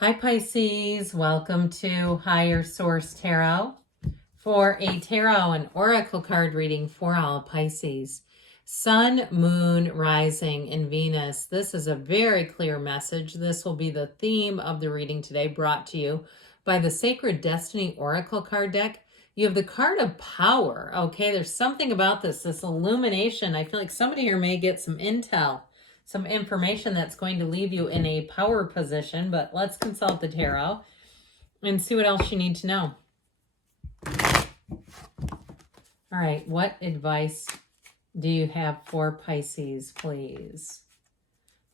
Hi Pisces, welcome to Higher Source Tarot for a tarot and oracle card reading for all Pisces. Sun, Moon, Rising, and Venus. This is a very clear message. This will be the theme of the reading today, brought to you by the Sacred Destiny Oracle card deck. You have the card of power. Okay, there's something about this illumination. I feel like somebody here may get some intel, some information that's going to leave you in a power position, but let's consult the tarot and see what else you need to know. All right, what advice do you have for Pisces, please?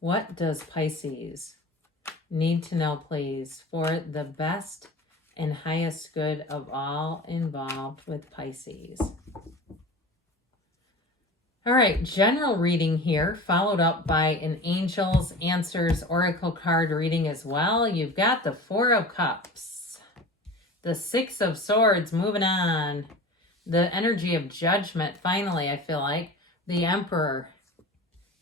What does Pisces need to know, please, for the best and highest good of all involved with Pisces? All right, general reading here, followed up by an Angel's Answers Oracle card reading as well. You've got the Four of Cups, the Six of Swords, moving on, the energy of Judgment, finally, I feel like, the Emperor,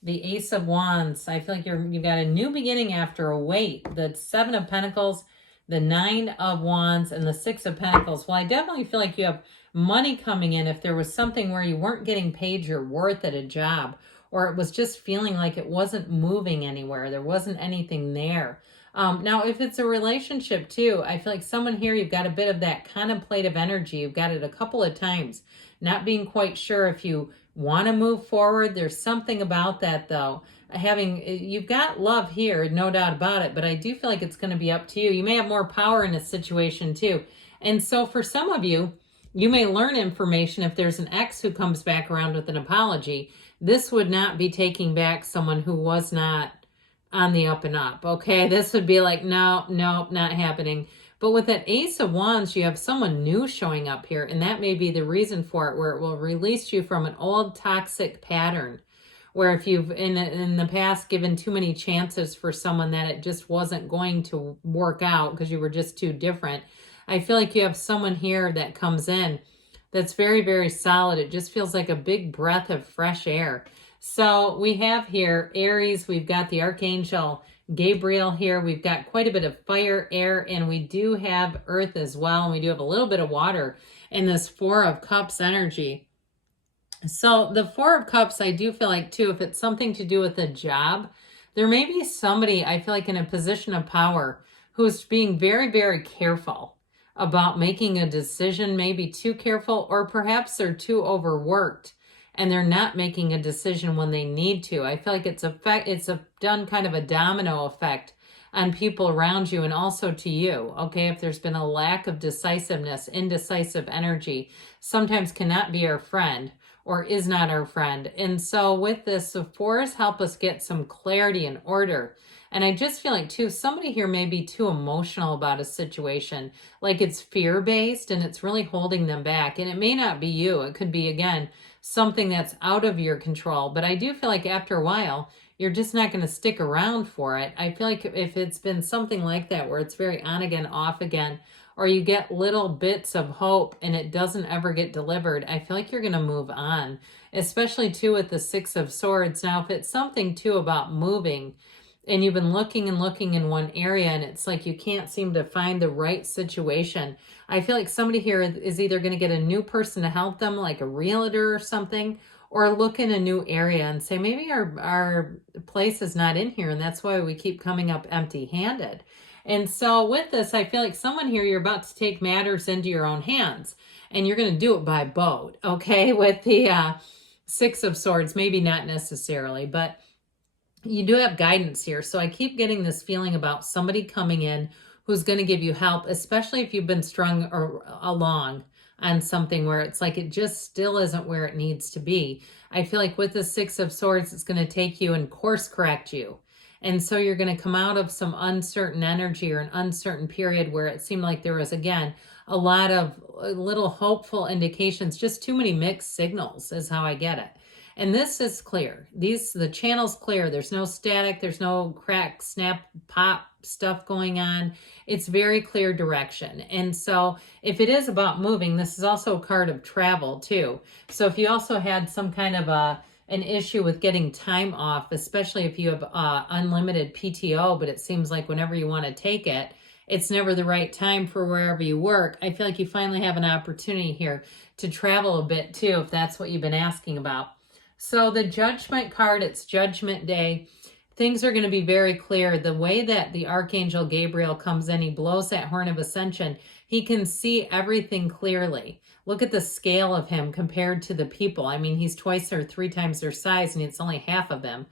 the Ace of Wands. I feel like you've got a new beginning after a wait, the Seven of Pentacles, the Nine of Wands, and the Six of Pentacles. Well, I definitely feel like you have money coming in if there was something where you weren't getting paid your worth at a job, or it was just feeling like it wasn't moving anywhere. There wasn't anything there. Now, if it's a relationship too, I feel like someone here, you've got a bit of that contemplative energy. You've got it a couple of times, not being quite sure if you want to move forward. There's something about that though. You've got love here, no doubt about it, but I do feel like it's going to be up to you. You may have more power in a situation too. And so for some of you, you may learn information if there's an ex who comes back around with an apology. This would not be taking back someone who was not on the up and up, okay? This would be like, no, not happening. But with that Ace of Wands, you have someone new showing up here, and that may be the reason for it, where it will release you from an old toxic pattern, where if you've in the past given too many chances for someone that it just wasn't going to work out because you were just too different. I feel like you have someone here that comes in that's very, very solid. It just feels like a big breath of fresh air. So we have here Aries, we've got the Archangel Gabriel here. We've got quite a bit of fire, air, and we do have earth as well. And we do have a little bit of water in this Four of Cups energy. So the Four of Cups, I do feel like too, if it's something to do with a job, there may be somebody, I feel like in a position of power, who's being very, very careful about making a decision, maybe too careful, or perhaps they're too overworked and they're not making a decision when they need to. I feel like it's done kind of a domino effect on people around you and also to you, okay? If there's been a lack of decisiveness, indecisive energy, sometimes cannot be our friend or is not our friend. And so with this, the fours help us get some clarity and order. And I just feel like too, somebody here may be too emotional about a situation, like it's fear-based and it's really holding them back. And it may not be you. It could be, again, something that's out of your control. But I do feel like after a while, you're just not going to stick around for it. I feel like if it's been something like that, where it's very on again, off again, or you get little bits of hope and it doesn't ever get delivered, I feel like you're going to move on, especially too with the Six of Swords. Now, if it's something too about moving and you've been looking and looking in one area and it's like you can't seem to find the right situation, I feel like somebody here is either going to get a new person to help them, like a realtor or something, or look in a new area and say, maybe our place is not in here and that's why we keep coming up empty-handed. And so with this, I feel like someone here, you're about to take matters into your own hands and you're going to do it by boat, okay? With the Six of Swords, maybe not necessarily, but you do have guidance here. So I keep getting this feeling about somebody coming in who's going to give you help, especially if you've been strung along on something where it's like it just still isn't where it needs to be. I feel like with the Six of Swords, it's going to take you and course correct you. And so you're going to come out of some uncertain energy or an uncertain period where it seemed like there was, again, a lot of little hopeful indications, just too many mixed signals is how I get it. And this is clear. The channel's clear. There's no static. There's no crack, snap, pop stuff going on. It's very clear direction. And so if it is about moving, this is also a card of travel too. So if you also had some kind of a an issue with getting time off, especially if you have unlimited PTO, but it seems like whenever you want to take it, it's never the right time for wherever you work. I feel like you finally have an opportunity here to travel a bit too, if that's what you've been asking about. So the Judgment card, it's Judgment Day. Things are going to be very clear. The way that the Archangel Gabriel comes in, he blows that horn of ascension. He can see everything clearly. Look at the scale of him compared to the people. I mean, he's twice or three times their size, and it's only half of them.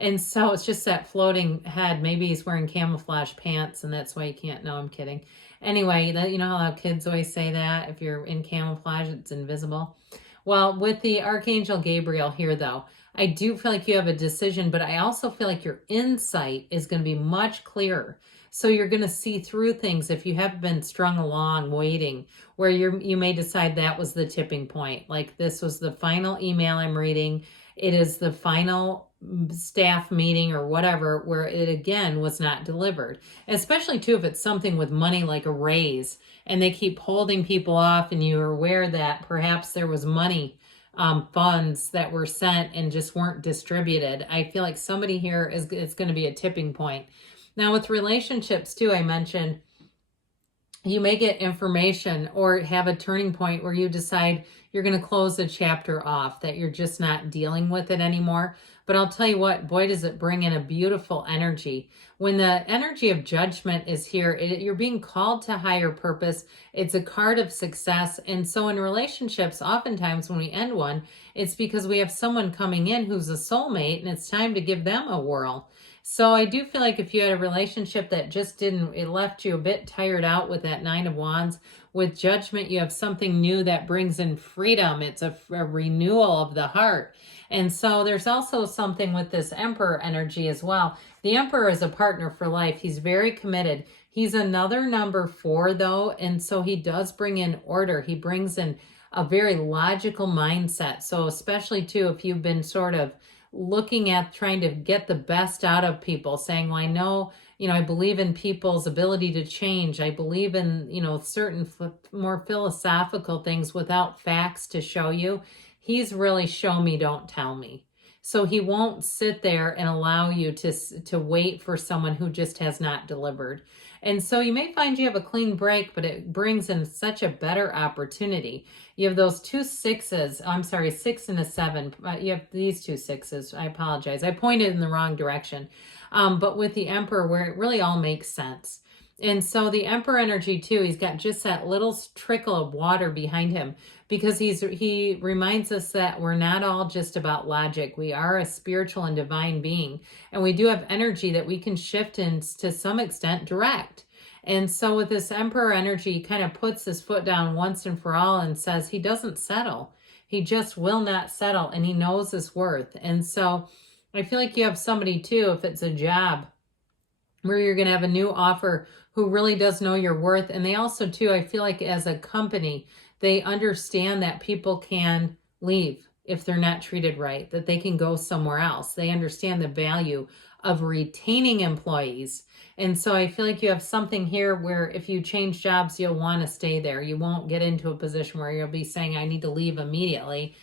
And so it's just that floating head. Maybe he's wearing camouflage pants, and that's why you can't. No, I'm kidding. Anyway, you know how kids always say that if you're in camouflage, it's invisible. Well, with the Archangel Gabriel here, though, I do feel like you have a decision, but I also feel like your insight is going to be much clearer. So you're going to see through things if you have been strung along waiting, where you may decide that was the tipping point. Like, this was the final email I'm reading. It is the final staff meeting or whatever, where it again was not delivered. Especially too if it's something with money like a raise and they keep holding people off, and you're aware that perhaps there was money, funds that were sent and just weren't distributed. I feel like somebody here it's going to be a tipping point. Now with relationships too, I mentioned you may get information or have a turning point where you decide you're going to close the chapter off, that you're just not dealing with it anymore. But I'll tell you what, boy, does it bring in a beautiful energy. When the energy of Judgment is here, you're being called to higher purpose. It's a card of success. And so in relationships, oftentimes when we end one, it's because we have someone coming in who's a soulmate, and it's time to give them a whirl. So I do feel like if you had a relationship that just it left you a bit tired out with that Nine of Wands, with Judgment, you have something new that brings in freedom. It's a renewal of the heart. And so there's also something with this Emperor energy as well. The Emperor is a partner for life. He's very committed. He's another number 4 though. And so he does bring in order. He brings in a very logical mindset. So especially too, if you've been sort of looking at trying to get the best out of people, saying, well, I know, I believe in people's ability to change. I believe in, certain more philosophical things without facts to show you. He's really show me, don't tell me. So he won't sit there and allow you to wait for someone who just has not delivered. And so you may find you have a clean break, but it brings in such a better opportunity. You have those 2 6s. I'm sorry, 6 and a 7. You have these 2 6s. I apologize. I pointed in the wrong direction. But with the Emperor, where it really all makes sense. And so the Emperor energy too, he's got just that little trickle of water behind him, because he reminds us that we're not all just about logic. We are a spiritual and divine being, and we do have energy that we can shift in to some extent direct. And so with this Emperor energy, he kind of puts his foot down once and for all and says he doesn't settle. He just will not settle, and he knows his worth. And so I feel like you have somebody too, if it's a job, where you're going to have a new offer who really does know your worth. And they also too, I feel like as a company, they understand that people can leave if they're not treated right, that they can go somewhere else. They understand the value of retaining employees. And so I feel like you have something here where if you change jobs, you'll want to stay there. You won't get into a position where you'll be saying, I need to leave immediately.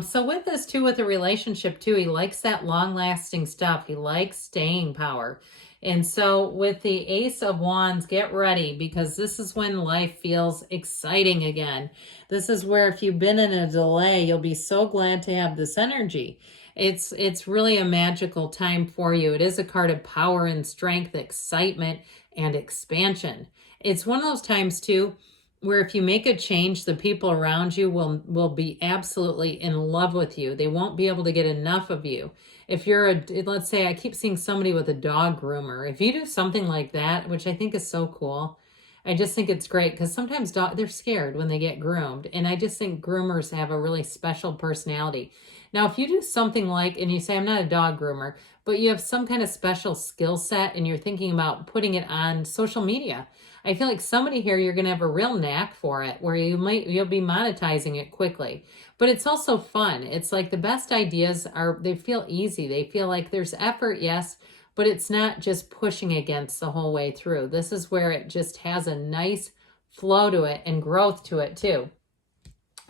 So with this too, with a relationship too, he likes that long-lasting stuff. He likes staying power. And so with the Ace of Wands, get ready, because this is when life feels exciting again. This is where if you've been in a delay, you'll be so glad to have this energy. It's really a magical time for you. It is a card of power and strength, excitement, and expansion. It's one of those times too, where if you make a change, the people around you will be absolutely in love with you. They won't be able to get enough of you. If you're let's say I keep seeing somebody with a dog groomer. If you do something like that, which I think is so cool, I just think it's great, because sometimes they're scared when they get groomed. And I just think groomers have a really special personality. Now, if you do something like, and you say, I'm not a dog groomer, but you have some kind of special skill set and you're thinking about putting it on social media, I feel like somebody here, you're going to have a real knack for it, where you'll be monetizing it quickly. But it's also fun. It's like the best ideas they feel easy. They feel like there's effort, yes, but it's not just pushing against the whole way through. This is where it just has a nice flow to it and growth to it too.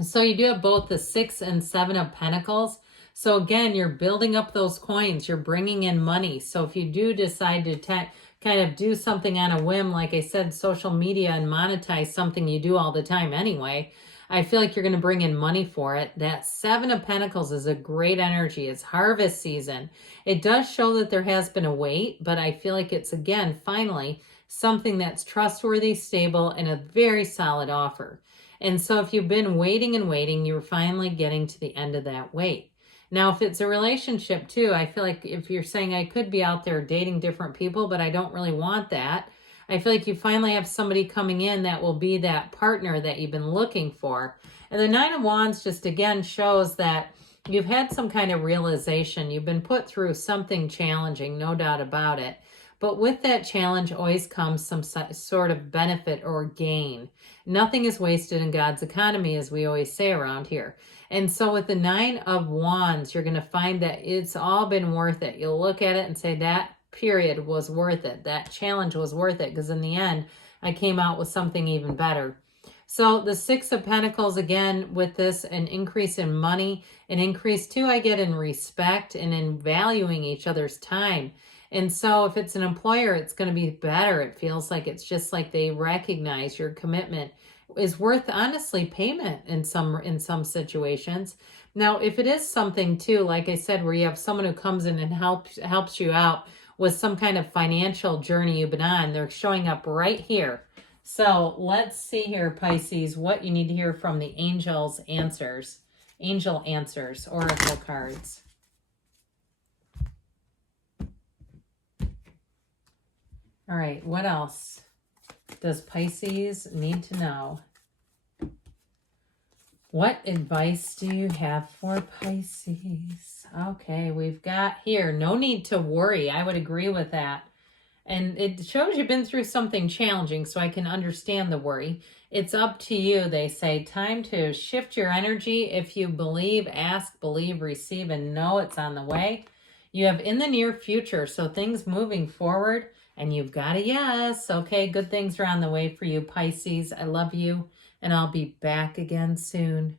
So you do have both the 6 and 7 of Pentacles. So again, you're building up those coins. You're bringing in money. So if you do decide to kind of do something on a whim, like I said, social media, and monetize something you do all the time anyway, I feel like you're going to bring in money for it. That Seven of Pentacles is a great energy. It's harvest season. It does show that there has been a wait, but I feel like it's, again, finally something that's trustworthy, stable, and a very solid offer. And so if you've been waiting and waiting, you're finally getting to the end of that wait. Now, if it's a relationship too, I feel like if you're saying I could be out there dating different people, but I don't really want that, I feel like you finally have somebody coming in that will be that partner that you've been looking for. And the Nine of Wands just again shows that you've had some kind of realization. You've been put through something challenging, no doubt about it. But with that challenge always comes some sort of benefit or gain. Nothing is wasted in God's economy, as we always say around here. And so with the Nine of Wands, you're going to find that it's all been worth it. You'll look at it and say that period was worth it. That challenge was worth it, because in the end, I came out with something even better. So the Six of Pentacles, again, with this, an increase in money, an increase too, I get in respect and in valuing each other's time. And so if it's an employer, it's going to be better. It feels like it's just like they recognize your commitment is worth, honestly, payment in some situations. Now, if it is something too, like I said, where you have someone who comes in and helps you out with some kind of financial journey you've been on, they're showing up right here. So let's see here, Pisces, what you need to hear from the angel answers, oracle cards. All right, what else does Pisces need to know? What advice do you have for Pisces? Okay, we've got here, no need to worry. I would agree with that. And it shows you've been through something challenging, so I can understand the worry. It's up to you, they say. Time to shift your energy. If you believe, ask, believe, receive, and know it's on the way. You have in the near future, so things moving forward, and you've got a yes. Okay, good things are on the way for you, Pisces. I love you, and I'll be back again soon.